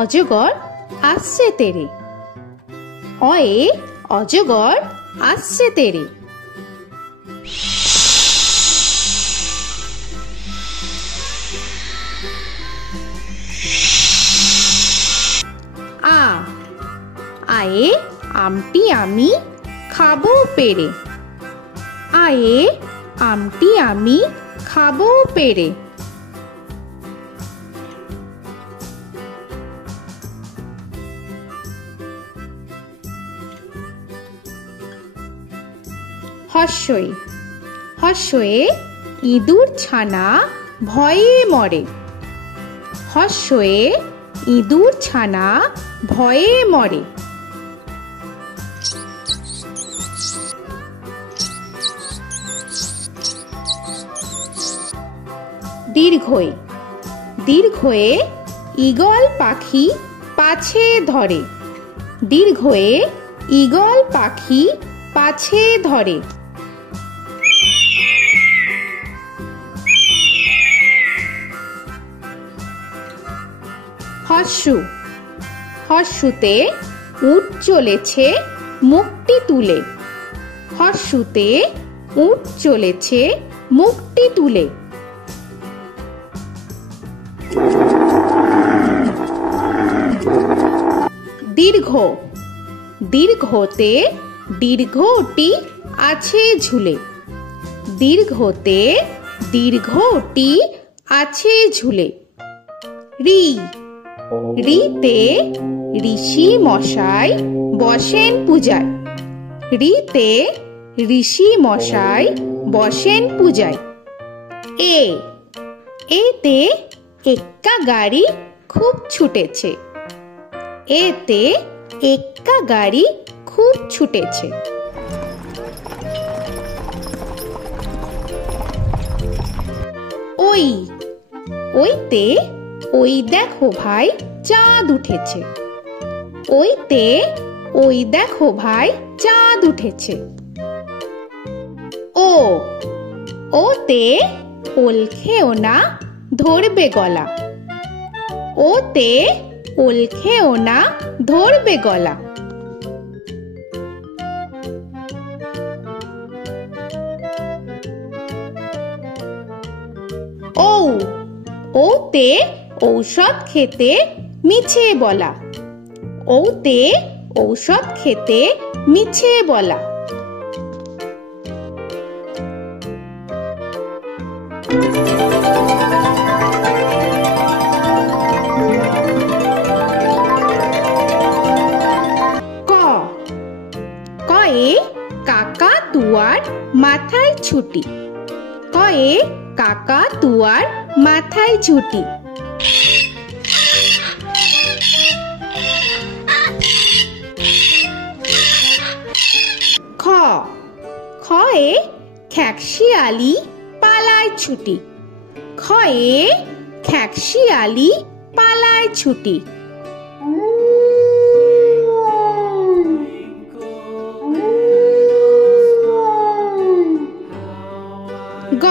অজগর আসছে তেরে। অয়ে অজগর আসছে তেরে। আ আয়ে আমটি আমি খাবো পেরে। আয়ে আমটি আমি খাবো পেরে। হর্ষই হর্ষয়ে ইঁদুর ছানা ভয়ে মরে। হর্ষয়ে ইঁদুর ছানা ভয়ে মরে। দীর্ঘই দীর্ঘয়ে ঈগল পাখি পাছে ধরে। দীর্ঘয়ে ঈগল পাখি পাছে ধরে। হর্ষু হর্ষুতে উট চলেছে মুখটি তুলে। হর্ষুতে উট চলেছে মুখটি তুলে। দীর্ঘ দীর্ঘতে দীর্ঘটি আছে ঝুলে। দীর্ঘতে দীর্ঘটি আছে ঝুলে। রি রিতে ঋষি মশাই বসেন পূজায়। রিতে ঋষি মশাই বসেন পূজায়। এ এতে এক্কা গাড়ি খুব ছুটেছে। এতে এক্কা গাড়ি খুব ছুটেছে। ওই ওইতে ওই দেখো ভাই চাঁদ উঠেছে। ওইতে ওই দেখো ভাই চাঁদ উঠেছে। ও ওতে ওল খেও না ধরবে গলা। ওতে ওল খেও না ধরবে গলা। ও ওতে ঔষধ খেতে মিছে বলা। ওতে ঔষধ খেতে মিছে বলা। ক কয়ে কাকা তুয়ার মাথায় ছুটি। কয়ে কাকা তুয়ার মাথায় ঝুটি। খ খয়ে খ্যাকশিয়ালি পালায় ছুটি। খয়ে খ্যাকশিয়ালি পালায় ছুটি। গ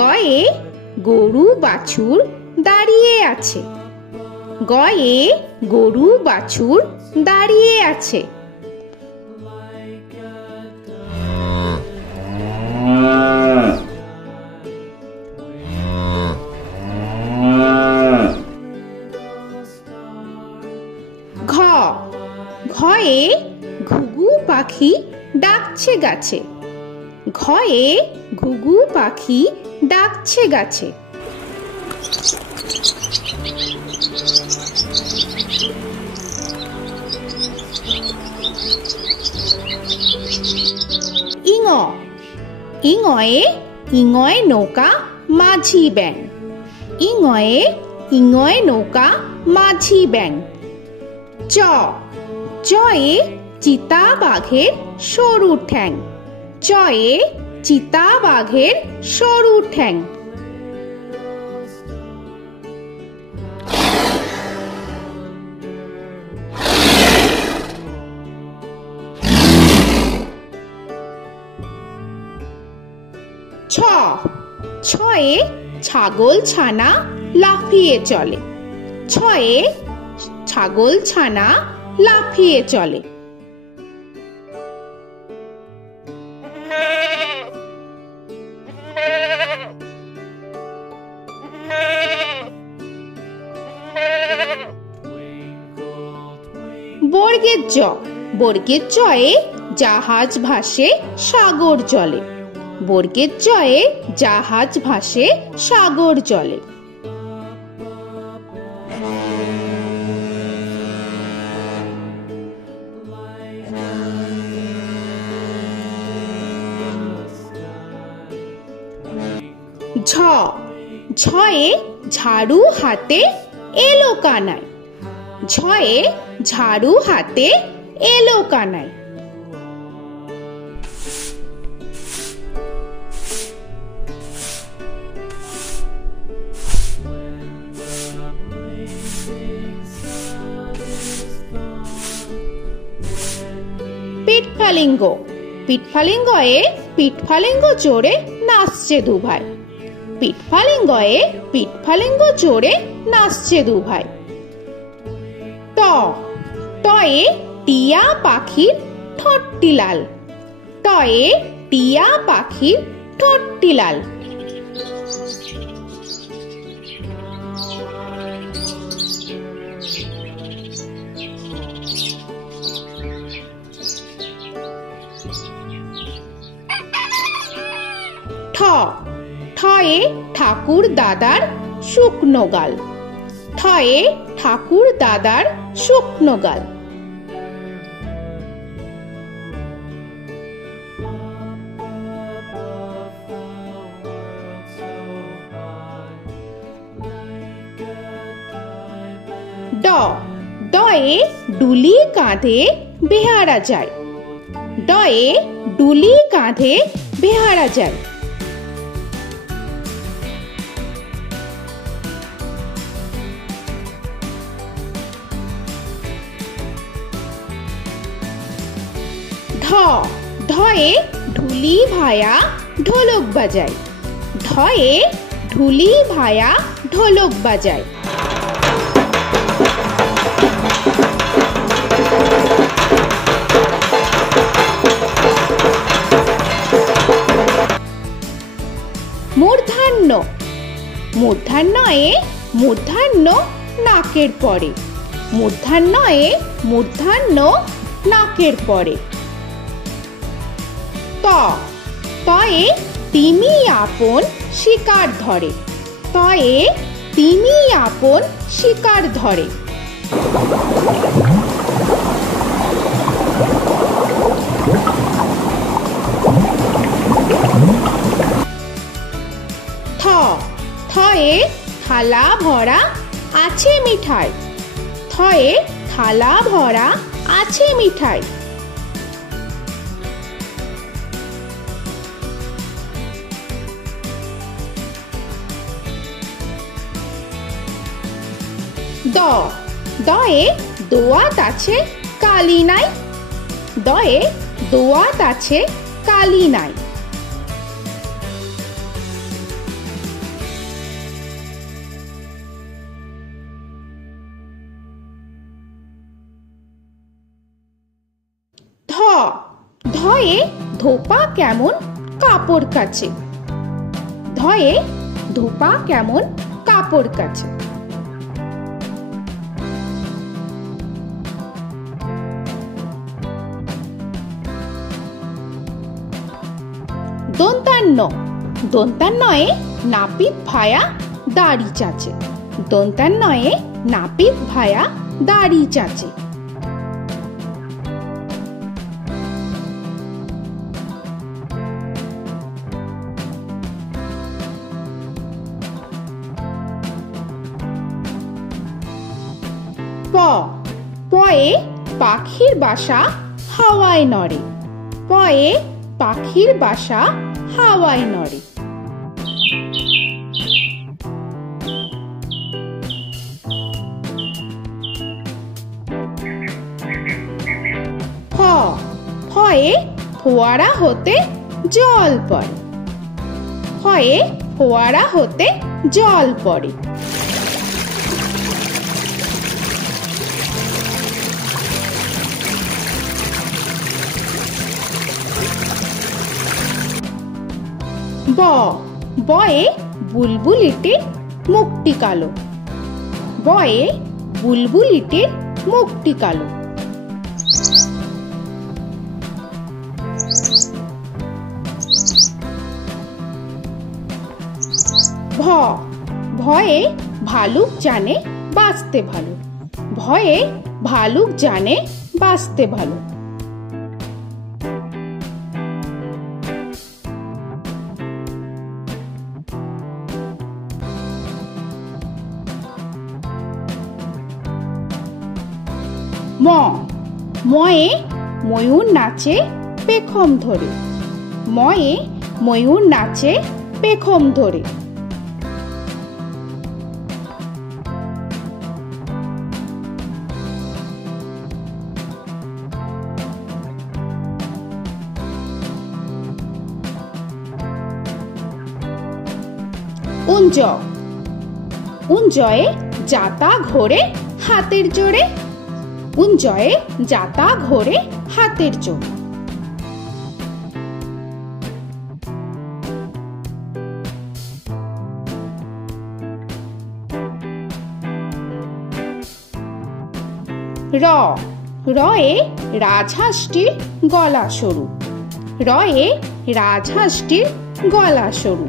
গয়ে গরু বাছুর দাঁড়িয়ে আছে। গয়ে গরু বাছুর দাঁড়িয়ে আছে। ঘ ঘয়ে ঘুঘু পাখি ডাকছে গাছে। ঘয়ে ঘুঘু পাখি ডাকছে গাছে। ইঙ ইঙয়ে ইঙয়ে নৌকা মাঝি ব্যাং। ইঙয়ে ইঙয়ে নৌকা মাঝি ব্যাং। চ চয়ে চিতা বাঘের সরু ঠ্যাং। চয়ে চিতা বাঘের সরু ঠ্যাং। ছ ছয়ে ছাগল ছানা লাফিয়ে চলে। ছয়ে ছাগল ছানা লাফিয়ে চলে। বর্গের জ, বর্গের জয়ে জাহাজ ভাসে সাগর জলে। বর্গের জয়ে জাহাজ ভাসে সাগর জলে। ঝ, ঝয়ে ঝাড়ু হাতে এলো কানাই। ঝয়ে ঝাড়ু হাতে এলো কানাই। পিঠফালিঙ্গ, পিঠফালিঙ্গয়ে পিঠফালিঙ্গ চড়ে নাচছে দুভাই। পিঠফালিঙ্গয়ে পিঠফালিঙ্গ চড়ে নাচছে দুভাই। ট, টয়ে টিয়া পাখির ঠোঁটটি লাল। টয়ে টিয়া পাখির ঠোঁটটি লাল। ঠ, ঠয়ে ঠাকুর দাদার শুকনো গাল। ঠয়ে ঠাকুর দাদার শুকনো গাল। ড, ডয়ে ডুলি কাঁধে বেহারা যায়। ডয়ে ডুলি কাঁধে বেহারা যায়। ঢ, ঢয়ে ঢুলি ভায়া ঢোলক বাজায়। ঢয়ে ঢুলি ভায়া ঢোলক বাজায়। মূর্ধন্য, মূর্ধন্যয়ে মূর্ধন্য নাকের পরে। মূর্ধন্যয়ে মূর্ধন্য নাকের পরে। ত, তয়ে তিমি আপন শিকার ধরে। তয়ে তিমি আপন শিকার ধরে। থ, থয়ে থালা ভরা আছে মিঠাই। থয়ে থালা ভরা আছে মিঠাই। দ, দয়ে দোয়াত আছে কালি নাই। দয়ে দোয়াত আছে কালি নাই। ধ, ধয়ে ধোপা কেমন কাপড় কাচে। ধয়ে ধোপা কেমন কাপড় কাচে। দন্তান্ন, দন্তান্নয়ে নাপিত ভায়া দাড়ি চাচে। দন্তান্নয়ে নাপিত ভায়া দাড়ি চাচে। প, পয়ে পাখির বাসা হাওয়ায় নড়ে। পয়ে পাখির বাসা হাওয়ায় নড়ে। ফ, ফয়ে ফোয়ারা হতে জল পড়ে। ফয়ে ফোয়ারা হতে জল পড়ে। বয়ে বুলবুলিটির মুখটি কালো। বয়ে বুলবুলিটির মুখটি কালো। ভয়ে ভালুক জানে বাঁচতে ভালো। ভয়ে ভালুক জানে বাঁচতে ভালো। ময়ে ময়ূর নাচে পেখম ধরে। ময়ে ময়ূর নাচে পেখম ধরে। উঞ্জয়ে যাতা ঘোরে হাতের জোরে। উঞ্জয়ে যাতা ঘোরে হাতের জোরে। রয়ে রাজহাঁসটির গলা সরু। রয়ে রাজহাঁসটির গলা সরু।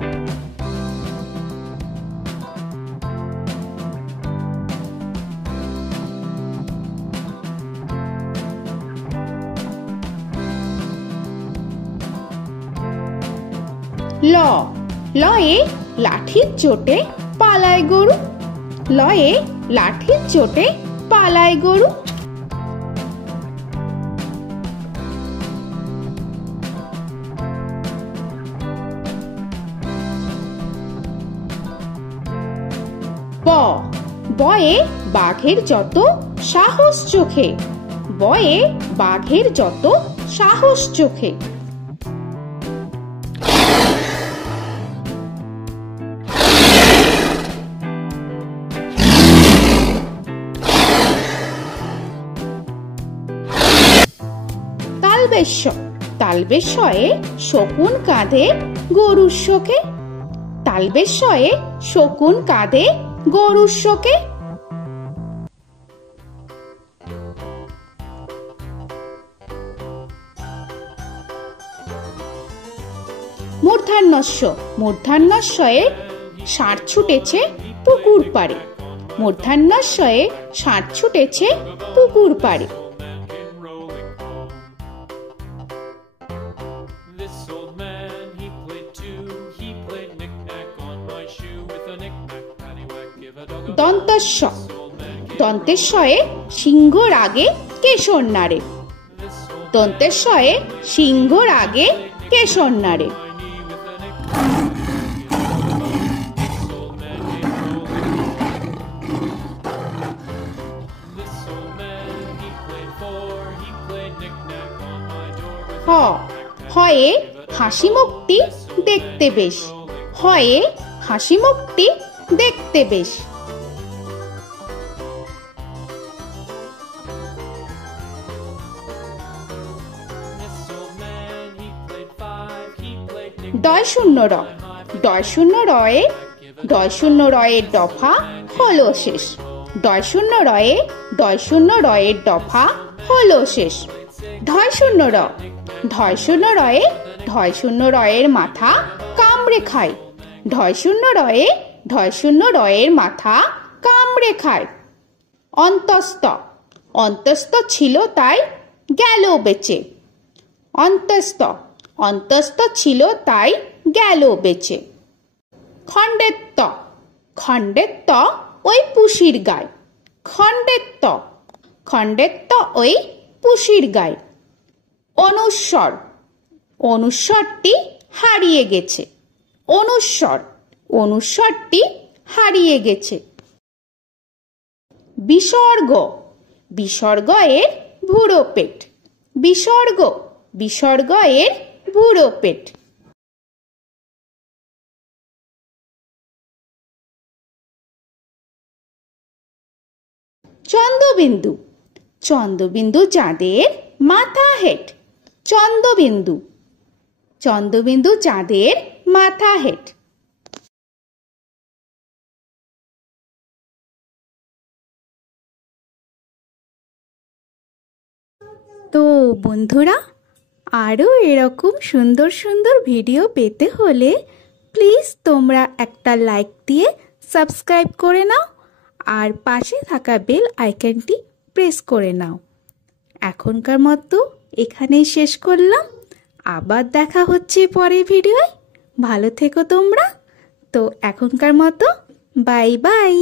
লয়ে লাঠির চোটে পালায় গরু। লয়ে লাঠির চোটে পালায় গরু। বয়ে বাঘের যত সাহস চোখে। বয়ে বাঘের যত সাহস চোখে। তালবেশয়ে শকুন কাঁধে গরুর শোকে। তালবেশয়ে শকুন কাঁধে গরুর শোকে। মূর্ধন্যস্বয়ে ষাঁড় ছুটেছে পুকুর পাড়ে। মূর্ধন্যস্বয়ে ষাঁড় ছুটেছে পুকুর পাড়ে। দন্তেশ্বয়ে সিংহ রাগে কেশর নাড়ে। দন্তেশ্বয়ে সিংহ রাগে কেশর নাড়ে। হয়ে হাসি মুখটি দেখতে বেশ। হয়ে হাসি মুখটি দেখতে বেশ। ডয় শূন্য রয়ের দফা হলো শেষ। ডয় শূন্য রয়ের দফা হলো শেষ। ধয় শূন্য রয়ের মাথা কামড়ে খায়। ধয় শূন্য রয়ের মাথা কামড়ে খায়। অন্তস্ত ছিল তাই গেল বেঁচে। অন্তস্ত ছিল তাই গেল বেঁচে। খণ্ডের ওই পুষির গায়। খণ্ডের ওই পুষির গায়। অনুস্বরটি হারিয়ে গেছে। অনুস্বরটি হারিয়ে গেছে। বিসর্গ এর ভুরো পেট। বিসর্গ এর ভুরো পেট। চন্দ্রবিন্দু চাঁদের মাথা হেট। চন্দ্রবিন্দু চাঁদের মাথা হেড। তো বন্ধুরা, আরও এরকম সুন্দর সুন্দর ভিডিও পেতে হলে প্লিজ তোমরা একটা লাইক দিয়ে সাবস্ক্রাইব করে নাও আর পাশে থাকা বেল আইকনটি প্রেস করে নাও। এখনকার মতো এখানেই শেষ করলাম, আবার দেখা হচ্ছে পরের ভিডিওয়। ভালো থেকো তোমরা। তো এখনকার মতো বাই বাই।